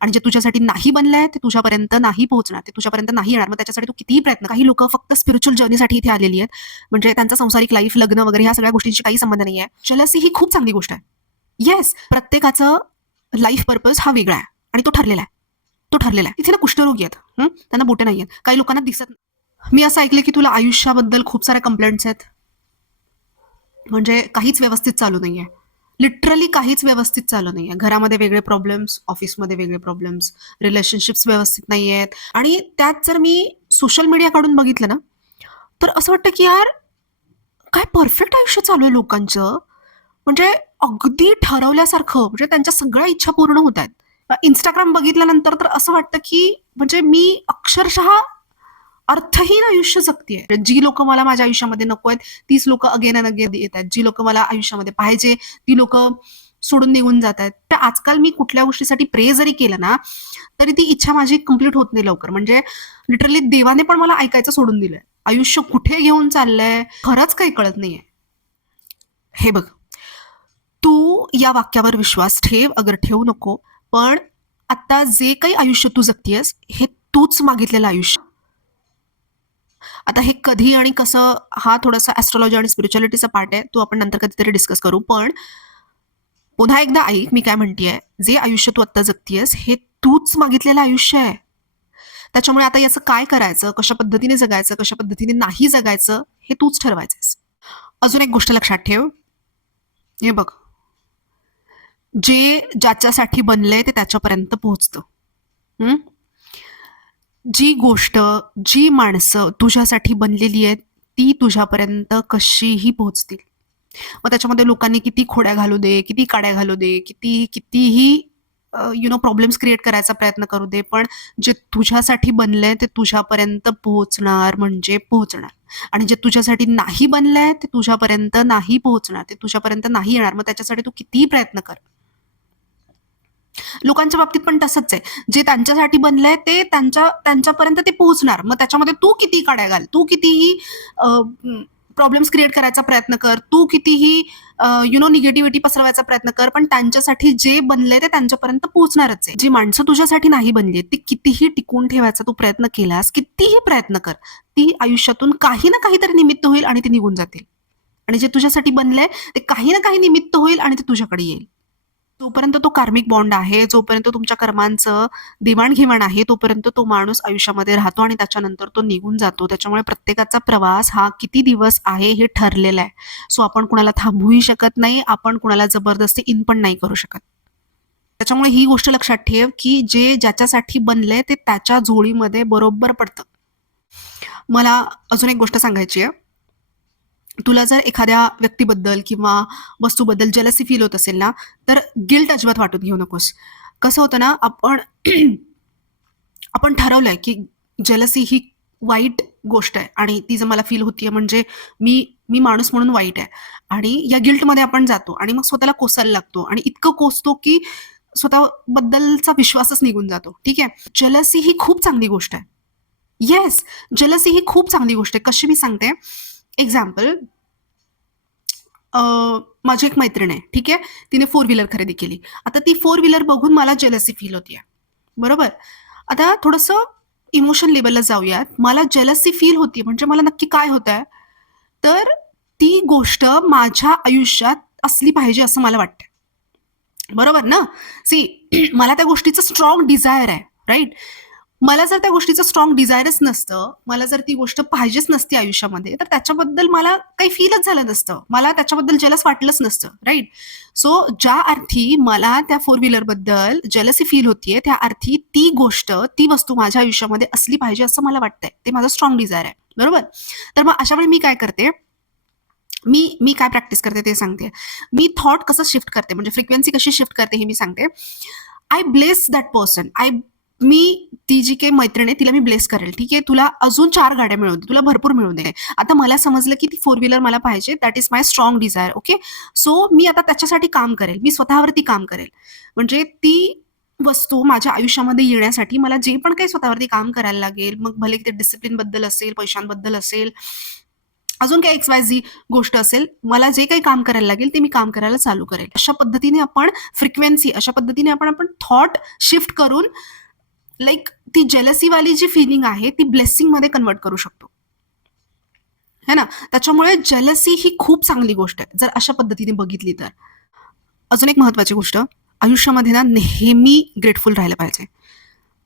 आणि जे तुझ्यासाठी नाही बनलंय ते तुझ्यापर्यंत नाही पोहोचणार ते तुझ्यापर्यंत नाही येणार. मग त्याच्यासाठी तू कितीही प्रयत्न काही लोक फक्त स्पिरिच्युअल जर्नीसाठी इथे आलेली आहेत. म्हणजे त्यांचा संसारिक लाईफ लग्न वगैरे ह्या सगळ्या गोष्टींशी काही संबंध नाही आहे जलसी ही खूप चांगली गोष्ट आहे. येस प्रत्येकाचं लाईफ पर्पज हा वेगळा आहे. आणि तो ठरलेला आहे. तो ठरलेला आहे. इथे ना कुष्ठरोगी आहेत. त्यांना बोटे नाही आहेत. काही लोकांना दिसत मी असं ऐकलं की तुला आयुष्याबद्दल खूप साऱ्या कंप्लेंट्स आहेत. म्हणजे काहीच व्यवस्थित चालू नाहीये. लिटरली काहीच व्यवस्थित चालू नाही आहे घरामध्ये वेगळे प्रॉब्लेम्स ऑफिसमध्ये वेगळे प्रॉब्लेम्स रिलेशनशिप्स व्यवस्थित नाही आहेत आणि त्यात जर मी सोशल मीडिया काढून बघितलं ना तर असं वाटतं की यार काय परफेक्ट आयुष्य चालू आहे लोकांचं. म्हणजे अगदी ठरवल्यासारखं म्हणजे त्यांच्या सगळ्या इच्छा पूर्ण होत आहेत. इंस्टाग्राम बघितल्यानंतर तर असं वाटतं की म्हणजे मी अक्षरशः अर्थहीन आयुष्य जगतीये. म्हणजे जी लोक मला माझ्या आयुष्यामध्ये नको आहेत तीच लोक अगेन अँड अगेन येत आहेत. जी लोक मला आयुष्यामध्ये पाहिजे ती लोक सोडून निघून जात आहेत. तर आजकाल मी कुठल्या गोष्टीसाठी प्रे जरी केलं ना तरी ती इच्छा माझी कंप्लीट होत नाही लवकर. म्हणजे लिटरली देवाने पण मला ऐकायचं सोडून दिलंय. आयुष्य कुठे घेऊन चाललंय खरंच काही कळत नाहीये. हे बघ तू या वाक्यावर विश्वास ठेव अगर ठेवू नको पण आता जे काही आयुष्य तू जगतीयस हे तूच मागितलेलं आयुष्य. आता हे कधी आणि कसं हा थोडासा ॲस्ट्रॉलॉजी आणि स्पिरिच्युअलिटीचा पार्ट आहे तो आपण नंतर कधीतरी डिस्कस करू. पण पुन्हा एकदा ऐक मी काय म्हणतेय जे आयुष्य तू आत्ता जगतीयस हे तूच मागितलेलं आयुष्य आहे. त्याच्यामुळे आता याचं काय करायचं कशा पद्धतीने जगायचं कशा पद्धतीने नाही जगायचं हे तूच ठरवायचंस अजून एक गोष्ट लक्षात ठेव. हे बघ. जे ज्याच्यासाठी बनलंय ते त्याच्यापर्यंत पोहोचतं. जी गोष्ट जी माणसं तुझ्यासाठी बनलेली आहेत ती तुझ्यापर्यंत कशीही पोहोचतील. मग त्याच्यामध्ये लोकांनी किती खोड्या घालू दे किती काड्या घालू दे किती कितीही यु नो प्रॉब्लेम्स क्रिएट करायचा प्रयत्न करू दे पण जे तुझ्यासाठी बनलंय ते तुझ्यापर्यंत पोहोचणार म्हणजे पोहोचणार. आणि जे तुझ्यासाठी नाही बनलंय ते तुझ्यापर्यंत नाही पोहोचणार ते तुझ्यापर्यंत नाही येणार. मग त्याच्यासाठी तू कितीही प्रयत्न कर. लोकांच्या बाबतीत पण तसंच आहे. जे त्यांच्यासाठी बनलंय ते त्यांच्या त्यांच्यापर्यंत ते पोहोचणार. मग त्याच्यामध्ये तू किती काड्या घाल? तू कितीही प्रॉब्लेम्स क्रिएट करायचा प्रयत्न कर. तू कितीही यु नो निगेटिव्हिटी पसरवायचा प्रयत्न कर पण त्यांच्यासाठी जे बनलंय ते त्यांच्यापर्यंत पोहोचणारच आहे. जी माणसं तुझ्यासाठी नाही बनली ती कितीही टिकून ठेवायचा तू प्रयत्न केलास कितीही प्रयत्न कर ती आयुष्यातून काही ना काहीतरी निमित्त होईल आणि ते निघून जातील. आणि जे तुझ्यासाठी बनलंय ते काही ना काही निमित्त होईल आणि ते तुझ्याकडे येईल. जोपर्यंत तो कार्मिक बॉन्ड आहे जोपर्यंत तुमच्या कर्मांचं देवाणघेवाण आहे तोपर्यंत तो माणूस आयुष्यामध्ये राहतो आणि त्याच्यानंतर तो निघून जातो. त्याच्यामुळे प्रत्येकाचा प्रवास हा किती दिवस आहे हे ठरलेलं आहे. सो आपण कुणाला थांबवूही शकत नाही आपण कुणाला जबरदस्ती इन पण नाही करू शकत. त्याच्यामुळे ही गोष्ट लक्षात ठेव की जे ज्याच्यासाठी बनलंय ते त्याच्या जोडीमध्ये बरोबर पडतं. मला अजून एक गोष्ट सांगायची आहे. तुला जर एखाद्या व्यक्तीबद्दल किंवा वस्तूबद्दल जलसी फील होत असेल ना तर गिल्ट अजिबात वाटून घेऊ नकोस. कसं होतं ना आपण आपण ठरवलंय की जलसी ही वाईट गोष्ट आहे आणि ती जर मला फील होतीये म्हणजे मी मी माणूस म्हणून वाईट आहे. आणि या गिल्टमध्ये आपण जातो आणि मग स्वतःला कोसायला लागतो आणि इतकं कोसतो की स्वतःबद्दलचा विश्वासच निघून जातो. ठीक आहे? जलसी ही खूप चांगली गोष्ट आहे. येस जलसी ही खूप चांगली गोष्ट आहे. कशी मी सांगते? एक्झाम्पल माझी एक मैत्रीण आहे ठीक आहे? तिने फोर व्हीलर खरेदी केली. आता ती फोर व्हीलर बघून मला जेलसी फील होतीये. बरोबर? आता थोडंसं इमोशन लेवलला जाऊयात. मला जेलसी फील होती म्हणजे मला नक्की काय होत आहे तर ती गोष्ट माझ्या आयुष्यात असली पाहिजे असं मला वाटतं बरोबर ना? सी मला त्या गोष्टीचं स्ट्रॉंग डिझायर आहे राईट मला जर त्या गोष्टीचं स्ट्रॉंग डिझायरच नसतं मला जर ती गोष्ट पाहिजेच नसती आयुष्यामध्ये तर त्याच्याबद्दल मला काही फीलच झालं नसतं. मला त्याच्याबद्दल जलस वाटलंच नसतं राईट सो ज्या अर्थी मला त्या फोर व्हीलरबद्दल जलसी फील होतीये त्या अर्थी ती गोष्ट ती वस्तू माझ्या आयुष्यामध्ये असली पाहिजे असं मला वाटतंय. ते माझं स्ट्रॉंग डिझायर आहे. बरोबर? तर मग अशा वेळी मी काय करते? मी मी काय प्रॅक्टिस करते ते सांगते. मी थॉट कसं शिफ्ट करते? म्हणजे फ्रिक्वेन्सी कशी शिफ्ट करते हे मी सांगते. I bless that person I मी ती जी काही मैत्रीण आहे तिला मी ब्लेस करेल. ठीक आहे? तुला अजून चार गाड्या मिळवते तुला भरपूर मिळू दे. आता मला समजलं की ती फोर व्हीलर मला पाहिजे. That is my strong desire okay so मी आता त्याच्यासाठी काम करेल. मी स्वतःवरती काम करेल. म्हणजे ती वस्तू माझ्या आयुष्यामध्ये येण्यासाठी मला जे पण काही स्वतःवरती काम करायला लागेल मग भले ते डिसिप्लिनबद्दल असेल पैशांबद्दल असेल अजून काही एक्स वाय झी गोष्ट असेल मला जे काही काम करायला लागेल ते मी काम करायला चालू करेल. अशा पद्धतीने आपण फ्रिक्वेन्सी अशा पद्धतीने आपण आपण थॉट शिफ्ट करून लाईक ती जेलसीवाली जी फिलिंग आहे ती ब्लेसिंगमध्ये कन्वर्ट करू शकतो. है ना? त्याच्यामुळे जेलसी ही खूप चांगली गोष्ट आहे. जर अशा पद्धतीने बघितली तर. अजून एक महत्वाची गोष्ट आयुष्यामध्ये ना नेहमी ग्रेटफुल राहिलं पाहिजे.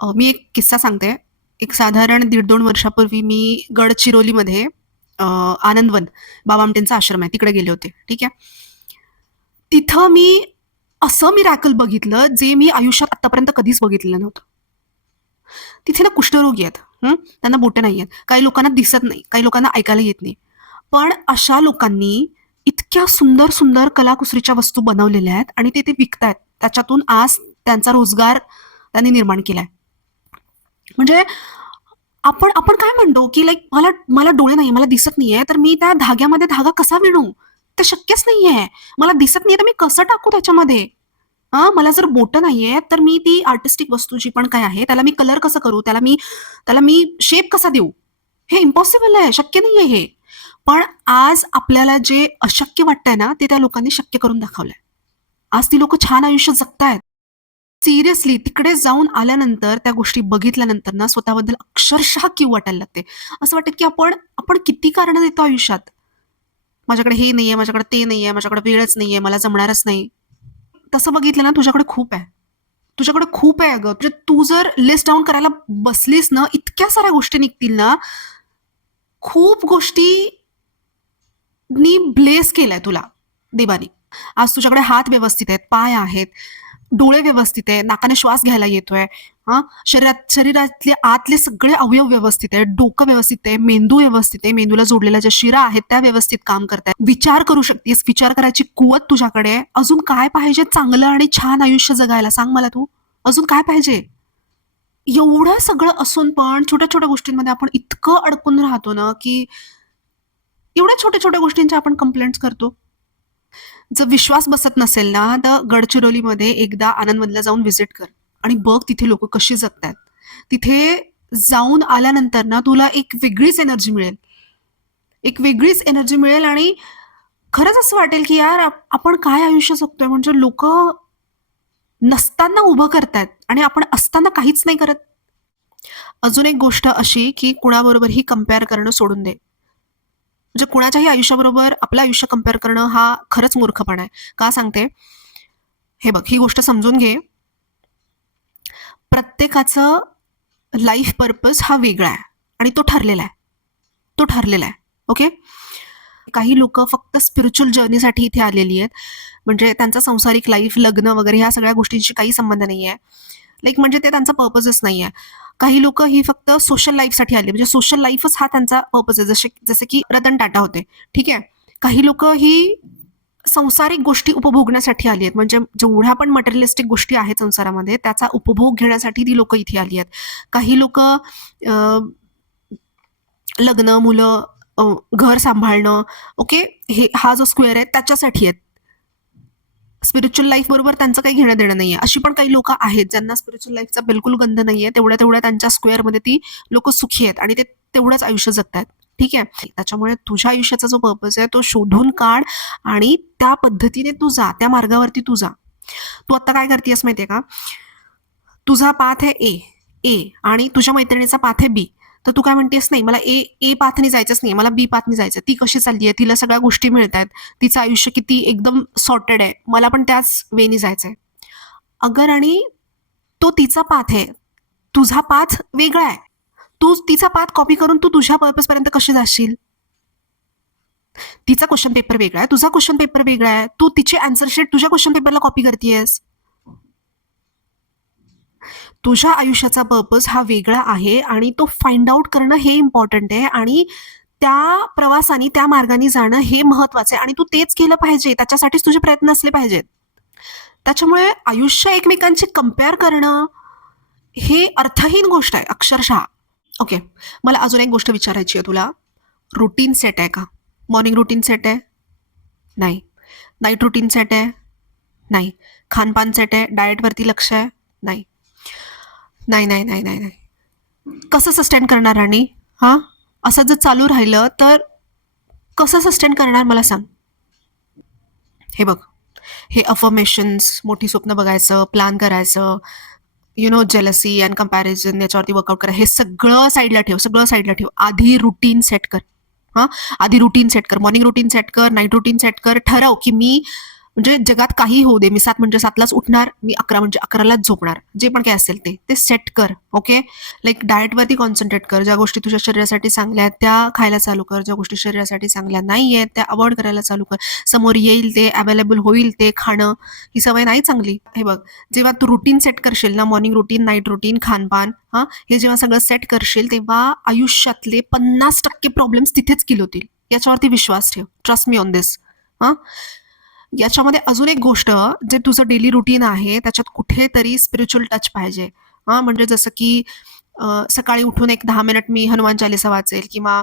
मी एक किस्सा सांगते. एक साधारण दीड दोन वर्षापूर्वी मी गडचिरोलीमध्ये आनंदवन बाबा आमटेंचा आश्रम आहे. तिकडे गेले होते. ठीक आहे? तिथं मी असं मी रॅकल बघितलं जे मी आयुष्यात आतापर्यंत कधीच बघितलेलं नव्हतं. तिथे ना कुष्ठरोगी आहेत. त्यांना बोटे नाही आहेत. काही लोकांना दिसत नाही. काही लोकांना ऐकायला येत नाही. पण अशा लोकांनी इतक्या सुंदर सुंदर कलाकुसरीच्या वस्तू बनवलेल्या आहेत आणि ते ते विकतायत. त्याच्यातून आज त्यांचा रोजगार त्यांनी निर्माण केलाय. म्हणजे आपण आपण काय म्हणतो की लाईक मला मला डोळे नाही मला दिसत नाहीये तर मी त्या धाग्यामध्ये धागा कसा विणू? ते शक्यच नाहीये. मला दिसत नाहीये तर मी कसं टाकू त्याच्यामध्ये? हा मला जर बोट नाहीये तर मी ती आर्टिस्टिक वस्तू जी पण काय आहे त्याला मी कलर कसं करू त्याला मी त्याला मी शेप कसा देऊ? हे इम्पॉसिबल आहे शक्य नाहीये हे. पण आज आपल्याला जे अशक्य वाटतंय ना ते त्या लोकांनी शक्य करून दाखवलंय. आज ती लोक छान आयुष्य जगतायत. सिरियसली तिकडे जाऊन आल्यानंतर त्या गोष्टी बघितल्यानंतर ना स्वतःबद्दल अक्षरशः क्यू वाटायला लागते. असं वाटतं की आपण आपण किती कारण देतो आयुष्यात? माझ्याकडे हे नाहीये माझ्याकडे ते नाहीये माझ्याकडे वेळच नाहीये मला जमणारच नाही. तसं बघितलं ना तुझ्याकडे खूप आहे. तुझ्याकडे खूप आहे अगं. म्हणजे तू जर लिस्ट डाऊन करायला बसलीस ना इतक्या साऱ्या गोष्टी निघतील ना खूप गोष्टी नी ब्लेस केलाय तुला देवानी. आज तुझ्याकडे हात व्यवस्थित आहेत पाय आहेत. डोळे व्यवस्थित आहे नाकाने श्वास घ्यायला येतोय हा? शरीरात शरीरातले आतले सगळे अवयव व्यवस्थित आहे डोकं व्यवस्थित आहे मेंदू व्यवस्थित आहे मेंदूला जोडलेल्या ज्या शिरा आहेत त्या व्यवस्थित काम करतायत. विचार करू शकतेस विचार करायची कुवत तुझ्याकडे आहे. अजून काय पाहिजे चांगलं आणि छान आयुष्य जगायला? सांग मला तू. अजून काय पाहिजे? एवढं सगळं असून पण छोट्या छोट्या गोष्टींमध्ये आपण इतकं अडकून राहतो ना की एवढ्या छोट्या छोट्या गोष्टींच्या आपण कंप्लेंट्स करतो. जर विश्वास बसत नसेल ना तर गडचिरोलीमध्ये एकदा आनंदमधला जाऊन व्हिजिट कर. आणि बघ तिथे लोक कशी जगतात तिथे जाऊन आल्यानंतर ना तुला एक वेगळीच एनर्जी मिळेल. एक वेगळीच एनर्जी मिळेल आणि खरंच असं वाटेल की यार आपण काय आयुष्य जगतोय? म्हणजे लोक नसताना उभं करतायत आणि आपण असताना काहीच नाही करत. अजून एक गोष्ट अशी की कुणाबरोबरही कंपेअर करणं सोडून दे. म्हणजे कुणाच्याही आयुष्याबरोबर आपलं आयुष्य कंपेअर करणं हा खरंच मूर्खपणा आहे. का सांगते? हे बघ ही गोष्ट समजून घे. प्रत्येकाचं लाईफ पर्पज हा वेगळा आहे आणि तो ठरलेला आहे. तो ठरलेला आहे ओके काही लोक फक्त स्पिरिच्युअल जर्नीसाठी इथे आलेली आहेत. म्हणजे त्यांचा संसारिक लाईफ लग्न वगैरे ह्या सगळ्या गोष्टींशी काही संबंध नाही आहे लाईक म्हणजे ते त्यांचा पर्पजच नाही आहे काही लोक ही फक्त सोशल लाईफसाठी आली. म्हणजे सोशल लाईफच हा त्यांचा पर्पज आहे. जसे जसे की रतन टाटा होते. ठीक आहे? काही लोक ही संसारिक गोष्टी उपभोगण्यासाठी आली आहेत. म्हणजे जेवढ्या पण मटेरियलिस्टिक गोष्टी आहेत संसारामध्ये त्याचा उपभोग घेण्यासाठी ती लोक इथे आली आहेत. काही लोक लग्न मुलं घर सांभाळणं ओके हे हा जो स्क्वेअर आहे त्याच्यासाठी आहेत. स्पिरिच्युअल लाईफ बरोबर त्यांचं काही घेणं देणं नाहीये. अशी पण काही लोक आहेत ज्यांना स्पिरिच्युअल लाईफचा बिलकुल गंध नाहीये. तेवढ्या तेवढ्या त्यांच्या स्क्वेअरमध्ये ती लोक सुखी आहेत आणि ते तेवढंच आयुष्य जगतायत. ठीक आहे? त्याच्यामुळे तुझ्या आयुष्याचा जो पर्पज आहे तो शोधून काढ आणि त्या पद्धतीने तू जा. त्या मार्गावरती तू जा. तू आता काय करतेस माहितीये का? तुझा पाथ आहे ए ए आणि तुझ्या मैत्रिणीचा पाथ आहे बी तर तू काय म्हणतेस नाही मला ए ए पाथनी जायचंच नाही मला बी पाथनी जायचं ती कशी चालली आहे तिला सगळ्या गोष्टी मिळत आहेत तिचं आयुष्य किती एकदम सॉर्टेड आहे. मला पण त्याच वेनी जायचंय. अगर आणि तो तिचा पाथ आहे तुझा पाथ वेगळा आहे. तू तिचा पाथ कॉपी करून तू तुझ्या पर्पज पर्यंत कशी जाशील? तिचा क्वेश्चन पेपर वेगळा आहे तुझा क्वेश्चन पेपर वेगळा आहे. तू तिची आन्सर शीट तुझ्या क्वेश्चन पेपरला कॉपी करतेयस. तुझ्या आयुष्याचा पर्पज हा वेगळा आहे आणि तो फाइंड आउट करणं हे इम्पॉर्टंट आहे आणि त्या प्रवासाने त्या मार्गाने जाणं हे महत्वाचं आहे. आणि तू तेच केलं पाहिजे. त्याच्यासाठीच तुझे प्रयत्न असले पाहिजेत. त्याच्यामुळे आयुष्य एकमेकांशी कंपेअर करणं हे अर्थहीन गोष्ट आहे अक्षरशः. ओके मला अजून एक गोष्ट विचारायची आहे तुला. रुटीन सेट आहे का? मॉर्निंग रुटीन सेट आहे? नाही. नाईट रुटीन सेट आहे? नाही. खानपान सेट आहे? डाएटवरती लक्ष आहे? नाही. नाही नाही नाही नाही नाही. कसं सस्टेन करणार आणि हां? असं जर चालू राहिलं तर कसं सस्टेन करणार मला सांग? हे बघ. हे अफर्मेशन्स मोठी स्वप्न बघायचं प्लॅन करायचं you know jealousy and comparison याच्यावरती वर्कआउट करा. हे सगळं साईडला ठेव सगळं साईडला ठेव. आधी रुटीन सेट कर. हां? आधी रुटीन सेट कर. मॉर्निंग रुटीन सेट कर नाईट रुटीन सेट कर. ठरव की मी म्हणजे जगात काही होऊ दे मी सात म्हणजे सातलाच उठणार मी अकरा म्हणजे अकरालाच झोपणार. जे पण काय असेल ते ते सेट कर ओके लाईक डाएटवरती कॉन्सन्ट्रेट कर. ज्या गोष्टी तुझ्या शरीरासाठी चांगल्या आहेत त्या खायला चालू कर. ज्या गोष्टी शरीरासाठी चांगल्या नाही आहेत त्या अवॉइड करायला चालू कर. समोर येईल ते अवेलेबल होईल ते खाणं ही सवय नाही चांगली. हे बघ जेव्हा तू रुटीन सेट करशील ना मॉर्निंग रुटीन नाईट रुटीन खानपान हां? हे जेव्हा सगळं सेट करशील तेव्हा आयुष्यातले पन्नास टक्के प्रॉब्लेम्स तिथेच किल होतील. याच्यावरती विश्वास ठेव. ट्रस्ट मी ऑन दिस हां? याच्यामध्ये अजून एक गोष्ट जे तुझं डेली रुटीन आहे त्याच्यात कुठेतरी स्पिरिच्युअल टच पाहिजे. हां म्हणजे जसं की सकाळी उठून एक दहा मिनिट मी हनुमान चालिसा वाचेल किंवा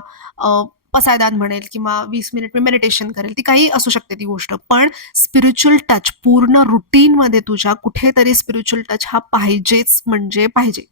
पसायदान म्हणेल किंवा वीस मिनिट मी मेडिटेशन करेल ती काही असू शकते ती गोष्ट. पण स्पिरिच्युअल टच पूर्ण रुटीनमध्ये तुझ्या कुठेतरी स्पिरिच्युअल टच हा पाहिजेच म्हणजे पाहिजे.